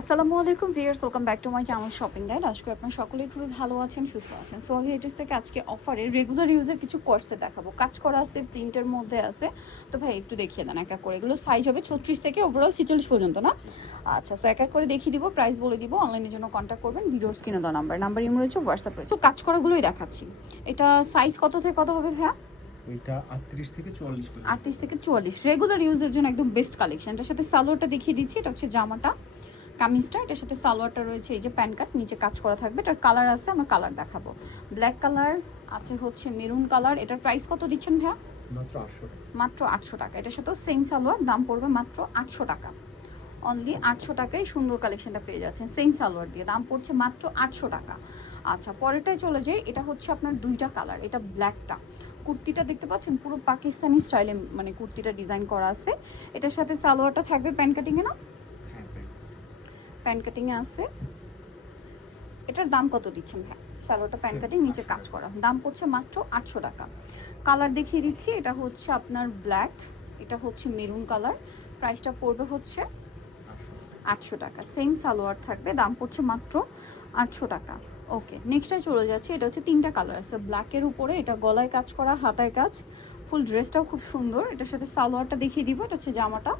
আসসালামু আলাইকুম viewers, welcome back to my channel shopping guide. আজকে আপনারা সকলেই খুবই ভালো আছেন, সুস্থ আছেন। সো আগে এটিস থেকে আজকে অফারে রেগুলার ইউজের কিছু কোর্সে দেখাবো। কাজ করা আছে, প্রিন্টের মধ্যে আছে। তো ভাই একটু দেখিয়ে দেন এক এক করে। এগুলো সাইজ হবে 36 থেকে ওভারঅল 46 পর্যন্ত না? আচ্ছা, সো এক এক করে দেখিয়ে দিব, প্রাইস বলে দিব। অনলাইনের জন্য কন্ট্যাক্ট করবেন, ভিডিওর স্ক্রিনে দেওয়া নাম্বার ইমো রয়েছে, হোয়াটসঅ্যাপ রয়েছে। তো কাজ করাগুলোই দেখাচ্ছি। এটা সাইজ কত থেকে কত হবে ভাইয়া? এটা 38 থেকে 44 পর্যন্ত। 38 থেকে 44 রেগুলার ইউজের জন্য একদম বেস্ট কালেকশন। এটার সাথে সালোয়ারটা দেখিয়ে দিচ্ছি। এটা হচ্ছে জামাটা, কামিজটা, এটার সাথে সালোয়ারটা রয়েছে এই যে প্যান্ট কাট, নিচে কাজ করা থাকবে। এটার কালার আছে, আমরা কালার দেখাবো। ব্ল্যাক কালার আছে, হচ্ছে মেরুন কালার। এটার প্রাইস কত দিচ্ছেন ভাইয়া? মাত্র 800 টাকা। মাত্র 800 টাকা। এটার সাথে সেম সালোয়ার, দাম পড়বে মাত্র 800 টাকা। অনলি 800 টাকায় সুন্দর কালেকশনটা পেয়ে যাচ্ছেন সেম সালোয়ার দিয়ে, দাম পড়ছে মাত্র 800 টাকা। আচ্ছা, পরেরটাই চলে যাই। এটা হচ্ছে আপনার দুইটা কালার। এটা ব্ল্যাকটা, কুর্তিটা দেখতে পাচ্ছেন পুরো পাকিস্তানি স্টাইলে, মানে কুর্তিটা ডিজাইন করা আছে। এটার সাথে সালোয়ারটা থাকবে প্যান্ট কাটিংয়ে না? হ্যাঁ, প্যান্ট কাটিংয়ে আছে। এটার দাম কত দিচ্ছেন ভাই? সালোয়ারটা প্যান্ট কাটিং, নিচে কাজ করা, দাম পড়ছে মাত্র 800 টাকা। কালার দেখিয়ে দিচ্ছি। এটা হচ্ছে আপনার ব্ল্যাক, এটা হচ্ছে মেরুন কালার। প্রাইসটা পড়বে হচ্ছে 800 টাকা। সেম সালোয়ার থাকবে, দাম পড়ছে মাত্র 800 টাকা। ওকে, নেক্সটে চলে যাচ্ছে। এটা হচ্ছে তিনটা কালার আছে ব্ল্যাকের উপরে। এটা গলায় কাজ করা, হাতায় কাজ, ফুল ড্রেসটাও খুব সুন্দর। এটার সাথে সালোয়ারটা দেখিয়ে দিব। এটা হচ্ছে জামাটা,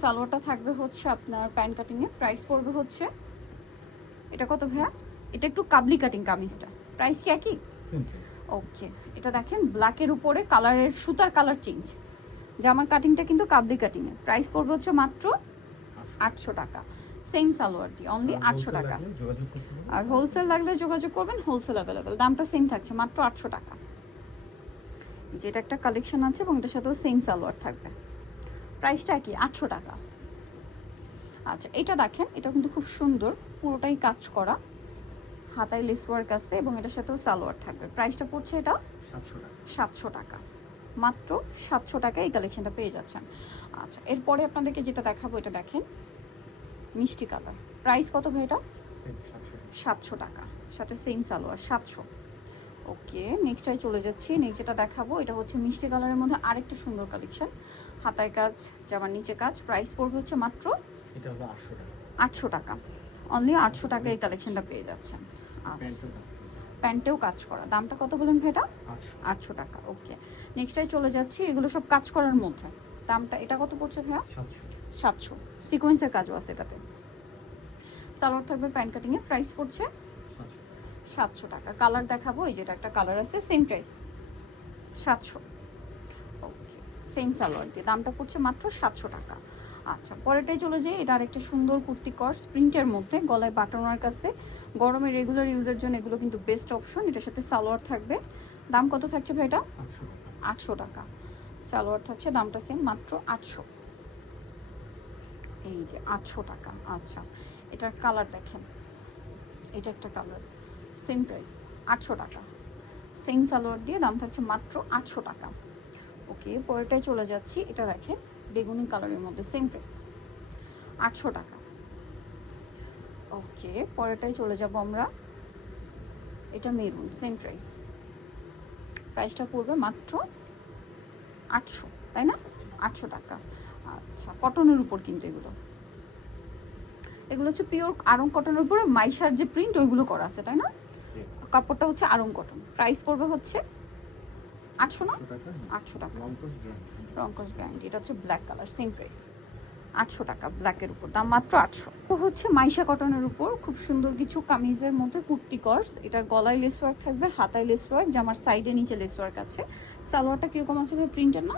সালোয়ারটা থাকবে হচ্ছে আপনার প্যান্ট কাটিংয়ে। প্রাইস পড়বে হচ্ছে, এটা কত ভাইয়া? এটা একটু কাবলি কাটিং কামিজটা, প্রাইস কি একই? ওকে, এটা দেখেন ব্ল্যাকের উপরে কালারের সুতার কালার চেঞ্জ। জামার কাটিংটা কিন্তু কাবলি কাটিংয়ে। প্রাইস পড়বে হচ্ছে মাত্র 800 টাকা। সেম সালোয়ার দিয়ে অনলি 800 টাকা। আর হোলসেল লাগলে যোগাযোগ করবেন, হোলসেল অ্যাভেলেবেল। দামটা সেম থাকছে, মাত্র 800 টাকা। যেটা একটা কালেকশন আছে এবং এটার সাথেও সেম সালোয়ার থাকবে। প্রাইসটা কি? 800 টাকা। আচ্ছা, এটা দেখেন, এটা কিন্তু খুব সুন্দর, পুরোটাই কাজ করা, হাতায় লেস ওয়ার্ক আছে এবং এটার সাথেও সালোয়ার থাকবে। প্রাইসটা পড়ছে এটা 700 টাকা। মাত্র 700 টাকায় এই কালেকশনটা পেয়ে যাচ্ছেন। আচ্ছা, এরপরে আপনাদেরকে যেটা দেখাবো, এটা দেখেন মিষ্টি কালার। প্রাইস কত ভাই এটা? 700 টাকা, সাথে সেম সালোয়ার 700। ওকে, নেক্সটটাই চলে যাচ্ছি। নেক্সট যেটা দেখাবো, এটা হচ্ছে মিষ্টি কালারের মধ্যে আরেকটা সুন্দর কালেকশন, হাতায় কাজ, জামার নিচে কাজ। প্রাইস পড়বে হচ্ছে মাত্র এটা হলো 800 টাকা। 800 টাকা। অনলি 800 টাকা এই কালেকশনটা পেয়ে যাচ্ছেন। আচ্ছা, প্যান্টেও কাজ করা, দামটা কত বলেন ভাই এটা? 800 টাকা। ওকে, নেক্সটটাই চলে যাচ্ছি। এগুলো সব কাজ করার মধ্যে, দামটা এটা কত পড়ছে ভাইয়া? 700। সিকোয়েন্সের কাজও আছে এটাতে। সালোয়ার থাকবে প্যান্ট কাটিংয়ে। প্রাইস পড়ছে 700 টাকা। কালার দেখাবো, এই যেটা একটা কালার আছে, সেম প্রাইস 700। ওকে, সেম সালোয়ার দিয়ে, দামটা পড়ছে মাত্র 700 টাকা। আচ্ছা, পরেরটাই চলে যাই। এটা আরেকটা সুন্দর কুর্তি কর্স, প্রিন্টের মধ্যে, গলায় বাটনার কাছে। গরমে রেগুলার ইউজের জন্য এগুলো কিন্তু বেস্ট অপশন। এটার সাথে সালোয়ার থাকবে। দাম কত থাকছে ভাই এটা? 800 টাকা। সালোয়ার থাকছে, দামটা সেম, মাত্র 800। এই যে 800 টাকা। আচ্ছা, এটার কালার দেখেন, এটা একটা কালার, সেম প্রাইস 800 টাকা। সেম সালোয়ার দিয়ে, দাম থাকছে মাত্র 800 টাকা। ওকে, পরেরটাই চলে যাচ্ছি। এটা দেখেন বেগুনি কালারের মধ্যে, সেম প্রাইস 800 টাকা। ওকে, পরেরটাই চলে যাব আমরা। এটা মেরুন, সেম প্রাইস। প্রাইসটা পড়বে মাত্র 800, তাই না? 800 টাকা। আচ্ছা, কটনের উপর কিন্তু এগুলো হচ্ছে পিওর আড়ং কটনের উপরে মাইশার যে প্রিন্ট ওইগুলো করা আছে, তাই না? কাপড়টা হচ্ছে আড়ং কটন। প্রাইস পড়বে হচ্ছে 800 না? 800 টাকা। রংকশ গ্যারান্টি। এটা হচ্ছে ব্ল্যাক কালার, সেম প্রাইস 800 টাকা। ব্ল্যাকের উপর দাম মাত্র 800। তো হচ্ছে মাইশা কটনের উপর খুব সুন্দর কিছু কামিজের মধ্যে কুর্তি কর্স। এটা গলায় লেস ওয়ার্ক থাকবে, হাতায় লেস ওয়ার্ক, জামার সাইডে নিচে লেস ওয়ার্ক আছে। সালোয়ারটা কিরকম আছে ভাই? প্রিন্টের না?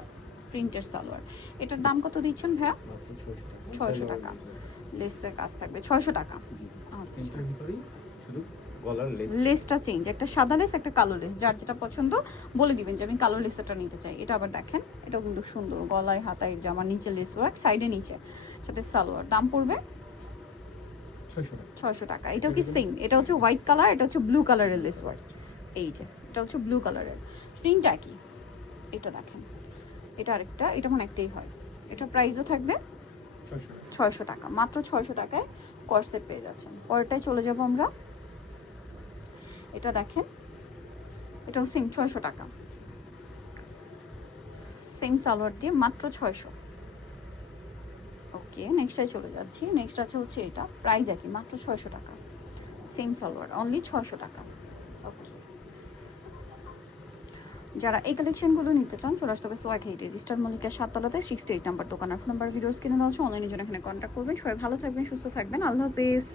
প্রিন্টের সালোয়ার। এটার দাম কত দিচ্ছেন ভাইয়া? 600 টাকা। লেসের কাজ থাকবে 600 টাকা। আচ্ছা, লেসটা চেঞ্জ, একটা সাদা লেস, একটা কালো লেস, যার যেটা পছন্দ বলে দিবেন যে আমি কালো লেসটা নিতে চাই। এটা আবার দেখেন, এটাও কিন্তু সুন্দর, গলায় হাতায় জামা, নিচে লেস ওয়ার্ক, সাইডে নিচে, সাথে সালোয়ার। দাম পড়বে 600 টাকা। এটাও কি সেম? এটা হচ্ছে হোয়াইট কালার, এটা হচ্ছে ব্লু কালারের লেস ওয়ার্ক। এই যে এটা হচ্ছে ব্লু কালারের, প্রিন্ট একই। এটা দেখেন, এটা আরেকটা, এটা মনে একটাই হয়। এটা প্রাইসও থাকবে 600 টাকা। মাত্র 600 টাকায় কর্সেট পেয়ে যাচ্ছেন। পরেরটায় চলে যাব আমরা। এটা দেখেন, এটাও সেম 600 টাকা। সেম সালোয়ার দিয়ে মাত্র 600। ওকে, নেক্সটটাই চলে যাচ্ছি। নেক্সট আছে হচ্ছে এটা, প্রাইস একই, মাত্র 600 টাকা। সেম সালোয়ার, অনলি 600 টাকা। ওকে, যারা এই কালেকশনগুলো নিতে চান চলে আসতে হবে সোয়াগ হেরিটেজ, স্টার মল্লিকার 7তলাতে 68 নাম্বার দোকান। আর ফোন নাম্বার ভিডিওস কিনে দেওয়া হচ্ছে, অনলাইনে জন্য এখানে কন্ট্যাক্ট করবেন। সবাই ভালো থাকবেন, সুস্থ থাকবেন, আল্লাহ হাফেজ।